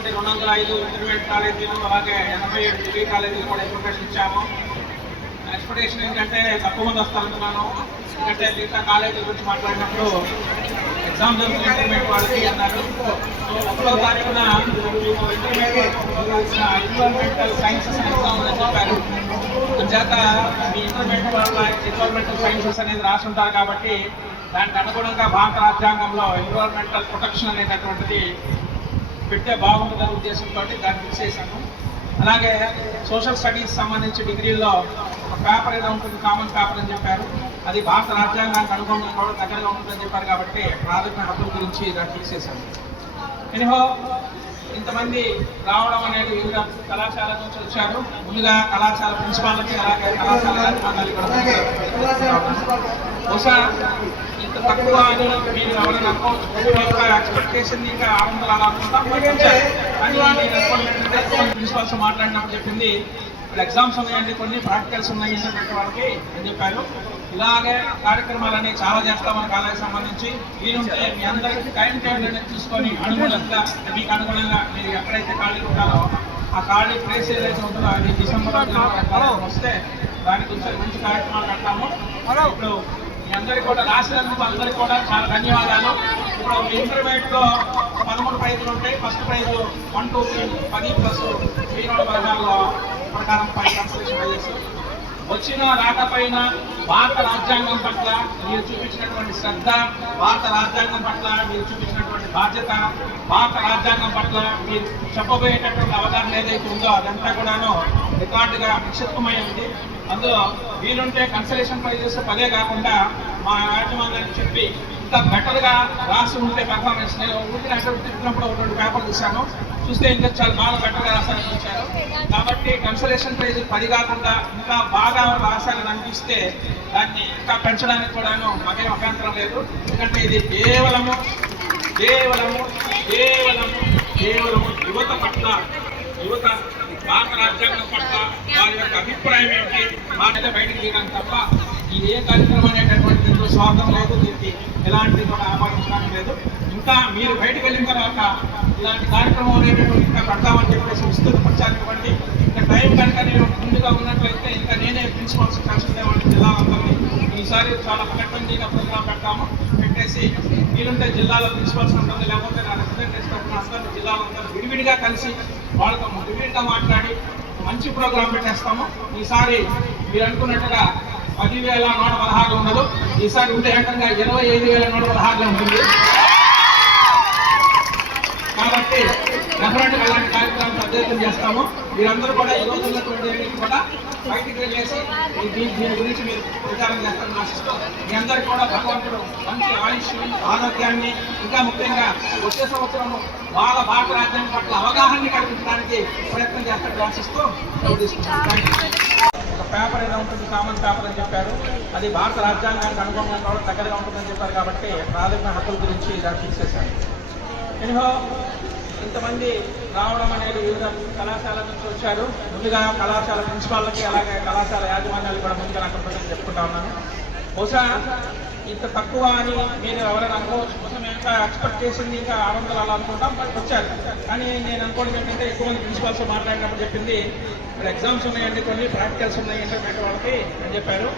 ఉన్నటువంటి రెండు వందల ఐదు ఇంటర్మీడియట్ కాలేజీలు అలాగే ఎనభై ఏడు డిగ్రీ కాలేజీలు కూడా ఎడ్యుకేషన్ ఇచ్చాము. ఎక్స్పెక్టేషన్ ఏంటంటే తక్కువ మంది వస్తారనుకున్నాను ఎందుకంటే మిగతా కాలేజీ గురించి మాట్లాడినప్పుడు ఎగ్జామ్ జరుగుతున్న ఇంటర్మీడియట్ వాళ్ళకి అన్నారు. సో ఒకటో తారీఖున ఇంటర్మీడియట్ ఎన్విరాన్మెంటల్ సైన్సెస్ ఎగ్జామ్ అని చెప్పారు. అంచేత మీ ఇంటర్మీడియట్ వాళ్ళ ఎన్విరాన్మెంటల్ సైన్సెస్ అనేది రాసి ఉంటారు కాబట్టి దానికి అనుగుణంగా భారత రాజ్యాంగంలో ఎన్విరాన్మెంటల్ ప్రొటెక్షన్ అనేటటువంటిది పెట్టే బాగుంటుందనే ఉద్దేశంతో దాన్ని ఫిక్స్ చేశాను. అలాగే సోషల్ స్టడీస్ సంబంధించి డిగ్రీల్లో ఒక పేపర్ ఏదో ఉంటుంది కామన్ పేపర్ అని చెప్పారు. అది భారత రాజ్యాంగానికి అనుగుణంగా కూడా దగ్గరగా ఉంటుందని చెప్పారు కాబట్టి ప్రాథమిక హక్కుల గురించి దాన్ని ఫిక్స్ చేశాను. ఎనిహో ఇంతమంది రావడం అనేది వివిధ కళాశాల నుంచి వచ్చారు. ముందుగా కళాశాల ప్రిన్సిపాల్కి అలాగే కళాశాల బహుశా తక్కువ అని మీరు ఎవరైనా అనుకోవచ్చు. మీ యొక్క ఎక్స్పెక్టేషన్ ఇంకా ఆరు వందలు అలా అనుకుంటాం ప్రిన్సిపాల్స్ మాట్లాడినప్పుడు చెప్పింది. ఎగ్జామ్స్ ఉన్నాయండి కొన్ని ప్రాక్టికల్స్ ఉన్నాయి అన్నటువంటి వాళ్ళకి అని చెప్పారు. ఇలాగే కార్యక్రమాలన్నీ చాలా చేస్తామని కాలేజీకి సంబంధించి. వీలుంటే మీ అందరికీ టైం టేబుల్ అనేది తీసుకొని అనుగుణంగా మీకు అనుగుణంగా మీరు ఎక్కడైతే ఖాళీ ఉంటారో ఆ ఖాళీ ప్లేస్ ఏదైతే ఉంటుందో అది డిసెంబర్ వస్తే దాని గురించి మంచి కార్యక్రమాలు పెడతాము. ఇప్పుడు మీ అందరికీ కూడా రాసినందుకు అందరికీ కూడా చాలా ధన్యవాదాలు. ఇప్పుడు ఇంటర్మీడియట్లో పదమూడు ప్రైజులు ఉంటాయి. First prize one two three పది ప్లస్ శ్రీనోడ వర్గాల్లో ప్రకారం పది కన్సలేషన్ ప్రైజెస్ వచ్చిన రాకపోయిన భారత రాజ్యాంగం పట్ల మీరు చూపించినటువంటి శ్రద్ధ భారత రాజ్యాంగం పట్ల మీరు చూపించినటువంటి బాధ్యత భారత రాజ్యాంగం పట్ల మీరు చెప్పబోయేటటువంటి అవగాహన ఏదైతే ఉందో అదంతా కూడాను రికార్డుగా నిక్షిప్తమై ఉంది. అందులో వీలుంటే కన్సలేషన్ ప్రైజెస్ పదే కాకుండా మా యాజమాన్యాన్ని చెప్పి ఇంత బెటర్గా రాసి ఉంటే పర్ఫార్మెన్స్ నేను ఊరికి అక్కడ ఒక రెండు పేపర్లు చూశాను చూస్తే ఇంకా చాలా బాగా బెటర్గా రాశారని వచ్చారు కాబట్టి కన్సలేషన్ ప్రైజ్ పది కాకుండా ఇంకా బాగా రాశారని అనిపిస్తే దాన్ని ఇంకా పెంచడానికి కూడాను మాకేం అభ్యంతరం లేదు. ఎందుకంటే ఇది కేవలము కేవలము కేవలము కేవలము యువత పట్ల యువత భారత రాజ్యాంగం పట్ల వారి యొక్క అభిప్రాయం ఏంటి మాట బయటకు తీయడానికి తప్ప ఈ ఏ కార్యక్రమం అనేటటువంటి దీంట్లో స్వార్థం లేదు దీనికి ఎలాంటి కూడా ఆపాదించడానికి లేదు. ఇంకా మీరు బయటకు వెళ్ళిన తర్వాత ఇలాంటి కార్యక్రమం అనేటటువంటి ఇంకా పెడతామని చెప్పేసి విస్తృతపరచాలనివ్వండి ఇంకా టైం కనుక నేను ముందుగా ఉన్నట్లయితే ఇంకా నేనే ప్రిన్సిపల్స్ కలుసుకునేవాడిని జిల్లా అందరినీ ఈసారి చాలా ప్రకటనగా ప్రోగ్రాం పెడతాము. పెట్టేసి వీలుంటే జిల్లాలో ప్రిన్సిపల్స్ ఉంటుంది లేకపోతే నా రిప్రజెంటేషన్ అందరినీ అందరూ జిల్లాలో అందరూ విడివిడిగా కలిసి వాళ్ళతో విడివిడిగా మాట్లాడి మంచి ప్రోగ్రాం పెట్టేస్తాము. ఈసారి మీరు అనుకున్నట్టుగా పదివేల నూట పదహారు ఉండదు ఈసారి ఉంటే ఏకంగా ఇరవై ఐదు వేల నూట పదహారులో ఉంటుంది. కాబట్టి డెఫినెట్గా అలాంటి కార్యక్రమం అధ్యయనం చేస్తాము. మీరందరూ కూడా ఈ రోజు ఉన్నటువంటి కూడా బయటికి వెళ్ళేసి దీని దీని గురించి మీరు ప్రచారం చేస్తారని ఆశిస్తూ మీ అందరికీ కూడా భగవంతుడు మంచి ఆయుష్ ఆరోగ్యాన్ని ఇంకా ముఖ్యంగా వచ్చే సంవత్సరం వాళ్ళ భారత రాజ్యాంగం పట్ల అవగాహన కల్పించడానికి ప్రయత్నం చేస్తారని ఆశిస్తూ పేపర్ ఏదో ఉంటుంది కామన్ పేపర్ అని చెప్పారు. అది భారత రాజ్యాంగానికి అనుగుణంగా కూడా దగ్గరగా ఉంటుందని చెప్పారు కాబట్టి ప్రాథమిక హక్కుల గురించి దాన్ని ఫిక్స్ చేశాను ఎనిహో ఇంతమంది రావడం అనేది వివిధ కళాశాల నుంచి వచ్చారు. ముందుగా కళాశాల ప్రిన్సిపాల్కి అలాగే కళాశాల యాజమాన్యాలు కూడా ముందుగా నాకు చెప్పుకుంటా ఉన్నాను. బహుశా ఇంత తక్కువ అని మీరు ఎవరైనా అనుకోవచ్చు. మేము ఇంకా ఎక్స్పెక్ట్ చేసింది ఇంకా ఆరు వందలు అలా అనుకుంటాం బట్ వచ్చారు. కానీ నేను అనుకోవడం ఏంటంటే ఎక్కువ మంది ప్రిన్సిపాల్స్ మాట్లాడినప్పుడు చెప్పింది ఇప్పుడు ఎగ్జామ్స్ ఉన్నాయండి కొన్ని ప్రాక్టికల్స్ ఉన్నాయి ఇంటర్మీడియట్ వాళ్ళకి అని చెప్పారు.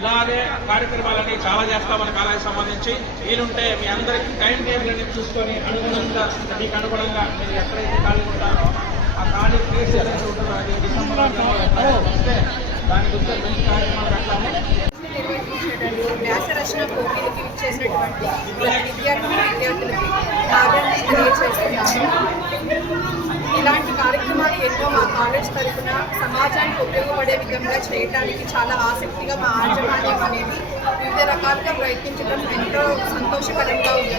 ఇలాగే కార్యక్రమాలన్నీ చాలా చేస్తామని కాలేజీ సంబంధించి. వీలుంటే మీ అందరికీ టైం టేబుల్ అనేది చూసుకొని అనుగుణంగా మీకు అనుగుణంగా మీరు ఎక్కడైతే ఖాళీ ఉంటారో ఆ ఖాళీ ప్లేస్ ఏదైతే ఉంటుందో అది డిసెంబర్ దాని గురించి మంచి కార్యక్రమాలు పెడతాము నిర్వహించడంలో వ్యాస రచన విద్యార్థులు విద్యార్థులకి ప్రాధాన్యత ఇలాంటి కార్యక్రమాలు ఎన్నో మా కాలేజ్ తరఫున సమాజానికి ఉపయోగపడే విధంగా చేయడానికి చాలా ఆసక్తిగా మా యాజమాన్యం అనేది వివిధ రకాలుగా ప్రయత్నించడం ఎంతో సంతోషకరంగా ఉంది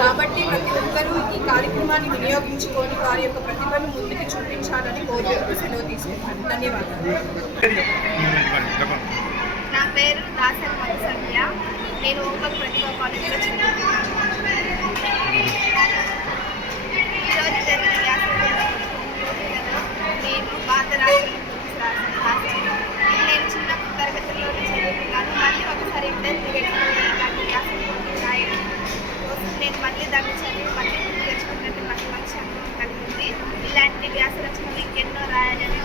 కాబట్టి ప్రతి ఒక్కరూ ఈ కార్యక్రమాన్ని వినియోగించుకొని వారి యొక్క ప్రతిభను ముందుకు చూపించాలని కోరుకుంటూ సెలవు తీసుకుంటాను ధన్యవాదాలు. పేరు దాసరి మధు నేను ఓపెన్ ప్రతిభా కాలేజ్లో చదువుతున్నాను ఈరోజు జరిగిన వ్యాస నేను భారత రాష్ట్రం రాసిన నేను చిన్న తరగతుల్లో చదువుతున్నాను మళ్ళీ ఒకసారి ఇంటర్ ఇలాంటి వ్యాస రాయడం కోసం నేను మళ్ళీ దాన్ని చదివి మళ్ళీ గుర్తు తెచ్చుకున్నట్టు నాకు మంచి అనుభవం కలిగింది ఇలాంటి వ్యాస రచనలు ఇంకెన్నో రాయాలని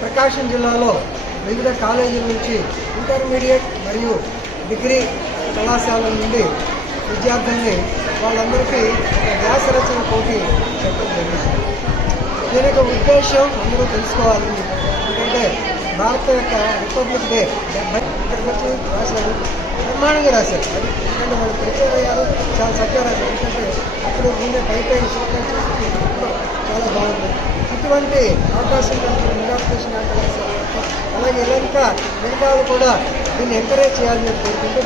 ప్రకాశం జిల్లాలో వివిధ కాలేజీల నుంచి ఇంటర్మీడియట్ మరియు డిగ్రీ కళాశాల నుండి విద్యార్థుల్ని వాళ్ళందరికీ ఒక వ్యాస రచన పోటీ చెప్పడం జరిగింది. దీని యొక్క ఉద్దేశం అందరూ తెలుసుకోవాలి. ఎందుకంటే భారత యొక్క రిపబ్లిక్ డే డెబ్బై ఇక్కడికి వచ్చి రాశారు బ్రహ్మాండంగా రాశారు. అది ఎందుకంటే వాళ్ళు ప్రిపేర్ అయ్యారు చాలా చక్కగా రాశారు. ఎందుకంటే అప్పుడు ముందే పైపై చాలా బాగుంది. ఇటువంటి అవకాశం కలిగిన అలాగే ఇలాంటి మిగతాలు కూడా దీన్ని ఎంకరేజ్ చేయాలని కోరుకుంటూ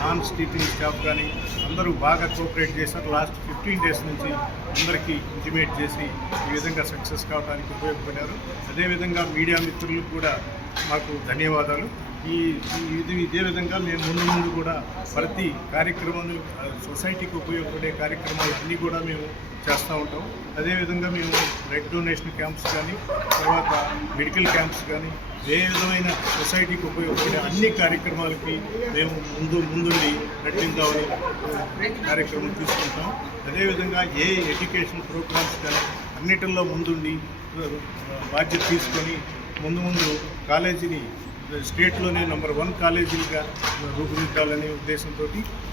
నాన్ టీచింగ్ స్టాఫ్ కానీ అందరూ బాగా కోఆపరేట్ చేశారు. లాస్ట్ ఫిఫ్టీన్ డేస్ నుంచి అందరికీ ఇంటిమేట్ చేసి ఈ విధంగా సక్సెస్ కావడానికి ఉపయోగపడారు అదేవిధంగా మీడియా మిత్రులు కూడా మాకు ధన్యవాదాలు. ఈ ఇది ఇదే విధంగా మేము ముందు ముందు కూడా ప్రతి కార్యక్రమాలు సొసైటీకి ఉపయోగపడే కార్యక్రమాలు అన్నీ కూడా మేము చేస్తూ ఉంటాం. అదేవిధంగా మేము బ్లడ్ డొనేషన్ క్యాంప్స్ కానీ తర్వాత మెడికల్ క్యాంప్స్ కానీ ఏ విధమైన సొసైటీకి ఉపయోగపడే అన్ని కార్యక్రమాలకి మేము ముందు ముందుండి నటించామని కార్యక్రమం తీసుకుంటాం. అదేవిధంగా ఏ ఎడ్యుకేషన్ ప్రోగ్రామ్స్ కానీ అన్నిటిల్లో ముందుండి బాధ్యత తీసుకొని ముందు ముందు కాలేజీని స్టేట్లోనే నెంబర్ వన్ కాలేజీలుగా రూపుదిద్దాలనే ఉద్దేశంతో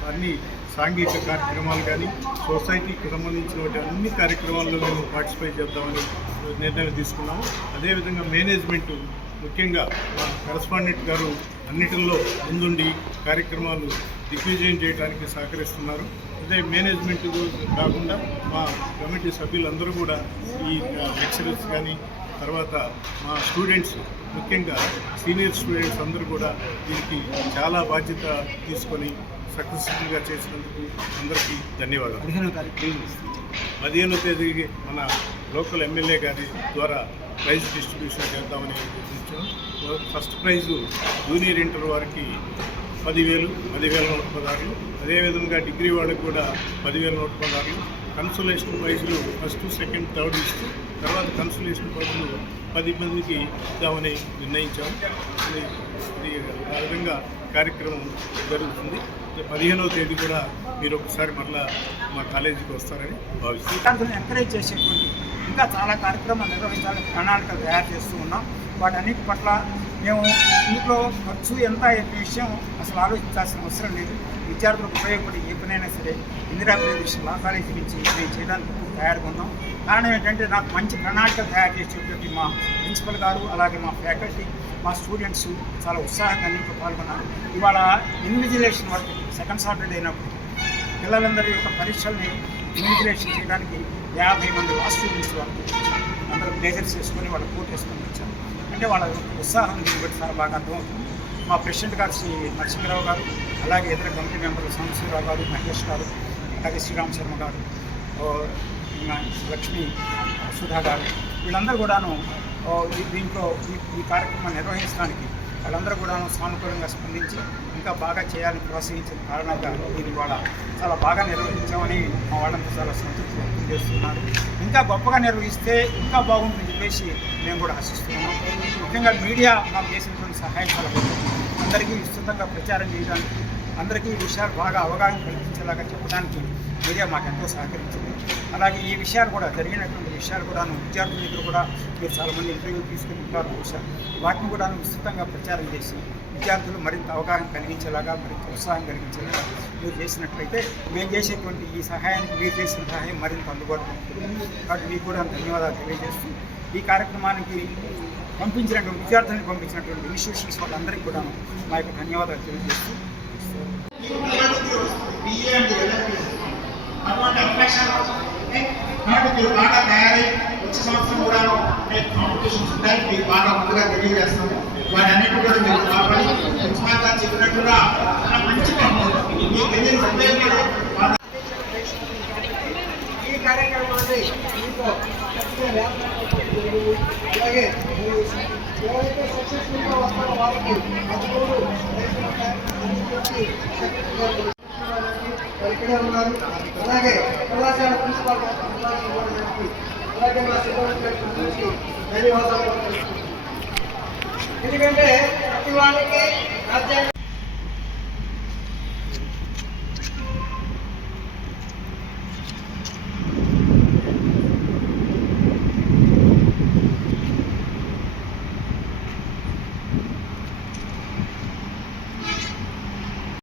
అన్ని సాంఘిక కార్యక్రమాలు కానీ సొసైటీకి సంబంధించిన అన్ని కార్యక్రమాల్లో మేము పార్టిసిపేట్ చేద్దామని నిర్ణయం తీసుకున్నాము. అదేవిధంగా మేనేజ్మెంట్ ముఖ్యంగా మా కరస్పాండెంట్ గారు అన్నిటిల్లో ముందుండి కార్యక్రమాలు దిగ్విజయం చేయడానికి సహకరిస్తున్నారు. అదే మేనేజ్మెంట్ కాకుండా మా కమిటీ సభ్యులందరూ కూడా ఈ లెక్చరర్స్ కానీ తర్వాత మా స్టూడెంట్స్ ముఖ్యంగా సీనియర్ స్టూడెంట్స్ అందరూ కూడా దీనికి చాలా బాధ్యత తీసుకొని సక్సెస్ఫుల్గా చేసినందుకు అందరికీ ధన్యవాదాలు. పదిహేనో తారీఖు పదిహేనో తేదీకి మన లోకల్ ఎమ్మెల్యే గారి ద్వారా ప్రైజ్ డిస్ట్రిబ్యూషన్ చేద్దామని ఉద్దేశించాం ఫస్ట్ ప్రైజు జూనియర్ ఇంటర్ వారికి పదివేలు పదివేల నూట పదహారులు. అదేవిధంగా డిగ్రీ వాళ్ళకి కూడా పదివేల నూట పదహారులు. కన్సోలేషన్ ప్రైజులు ఫస్ట్ సెకండ్ థర్డ్ ఇస్తూ తర్వాత కన్సల్టేషన్ పనులు పది మందికి ఇద్దామని నిర్ణయించాం ఆ విధంగా కార్యక్రమం జరుగుతుంది. పదిహేనవ తేదీ కూడా మీరు ఒకసారి మరలా మా కాలేజీకి వస్తారని భావిస్తున్నాం. ఎంకరేజ్ చేసేటువంటి ఇంకా చాలా కార్యక్రమాలు నిర్వహించాలని ప్రణాళికలు తయారు చేస్తూ ఉన్నాం. వాటన్నిటి పట్ల మేము ఇంట్లో ఖర్చు ఎంత అనే విషయం అసలు ఆలోచించాల్సిన అవసరం లేదు. విద్యార్థులకు ఉపయోగపడే ఏ పనైనా సరే ఇందిరా ప్రదేశ్ లా కాలేజీ నుంచి మేము చేయడానికి ఇప్పుడు తయారుగా ఉన్నాం. కారణం ఏంటంటే నాకు మంచి ప్రణాళిక తయారు చేసేటువంటి మా ప్రిన్సిపల్ గారు అలాగే మా ఫ్యాకల్టీ మా స్టూడెంట్స్ చాలా ఉత్సాహంగా అన్నింటిలో పాల్గొన్నారు. ఇవాళ ఇన్విజిలేషన్ వర్క్ సెకండ్ సాటర్డే అయినప్పుడు పిల్లలందరి యొక్క పరీక్షల్ని ఇన్విజిలేషన్ చేయడానికి యాభై మంది లా స్టూడెంట్స్ వాళ్ళు అందరూ ప్లేజర్స్ చేసుకొని వాళ్ళు కోట్ వేసుకొని వచ్చారు. అంటే వాళ్ళ ఉత్సాహం దీన్ని బట్టి చాలా బాగా అర్థమవుతుంది. మా ప్రెసిడెంట్ గారు శ్రీ నరసింహరావు గారు అలాగే ఇతర కమిటీ మెంబర్లు సాంబశివరావు గారు మహేష్ గారు అలాగే శ్రీరామ్ శర్మ గారు లక్ష్మి సుధా గారు వీళ్ళందరూ కూడాను దీంట్లో ఈ ఈ కార్యక్రమాన్ని నిర్వహించడానికి వాళ్ళందరూ కూడా సానుకూలంగా స్పందించి ఇంకా బాగా చేయాలని ప్రోత్సహించిన కారణంగా దీని ఇవాళ చాలా బాగా నిర్వహించామని మా వాళ్ళంతా చాలా సంతృప్తి వ్యక్తం చేస్తున్నారు ఇంకా గొప్పగా నిర్వహిస్తే ఇంకా బాగుంటుందని చెప్పేసి మేము కూడా ఆశిస్తున్నాం ముఖ్యంగా మీడియా మాకు చేసినటువంటి సహాయం చాలా అందరికీ విస్తృతంగా ప్రచారం చేయడానికి అందరికీ ఈ విషయాలు బాగా అవగాహన కల్పించేలాగా చెప్పడానికి మీడియా మాకు ఎంతో సహకరించింది. అలాగే ఈ విషయాలు కూడా జరిగినటువంటి విషయాలు కూడా విద్యార్థుల దగ్గర కూడా మీరు చాలామంది ఇంటర్వ్యూలు తీసుకుంటున్నారు బహుశా. వాటిని కూడా విస్తృతంగా ప్రచారం చేసి విద్యార్థులు మరింత అవగాహన కలిగించేలాగా మరింత ఉత్సాహం కలిగించేలాగా మీరు చేసినట్లయితే మేము చేసేటువంటి ఈ సహాయానికి మీరు చేసిన సహాయం మరింత అందుబాటులో ఉంటుంది. కాబట్టి మీకు కూడా ధన్యవాదాలు తెలియజేస్తూ ఈ కార్యక్రమానికి పంపించినటువంటి విద్యార్థులను పంపించినటువంటి ఇన్స్టిట్యూషన్స్ వాళ్ళందరికీ కూడా మా యొక్క ధన్యవాదాలు తెలియజేస్తూ అటువంటి అవకాశాలు ఉంటాయి కాబట్టి మీరు బాగా తయారై వచ్చే సంవత్సరం కూడా కాంపిటీషన్స్ ఉంటాయి బాగా ముందుగా తెలియజేస్తాము కూడా మీరు చెప్పినట్టుగా మంచి మంచిగా మీకు లేదు వాళ్ళ ఈ కార్యక్రమాన్ని మీతో చక్కగా వ్యాపారం అలాగే మీరు ఎవరైతే సక్సెస్ఫుల్గా వస్తారో వాళ్ళకి పదమూడు ఇక్కడే ఉన్నారు అలాగే కళాశాల ప్రిన్సిపాల్ గారు గారికి, అలాగే మా సిబ్బంది గురించి ధన్యవాదాలు. ఎందుకంటే ప్రతి వాళ్ళకి రాజ్యాంగ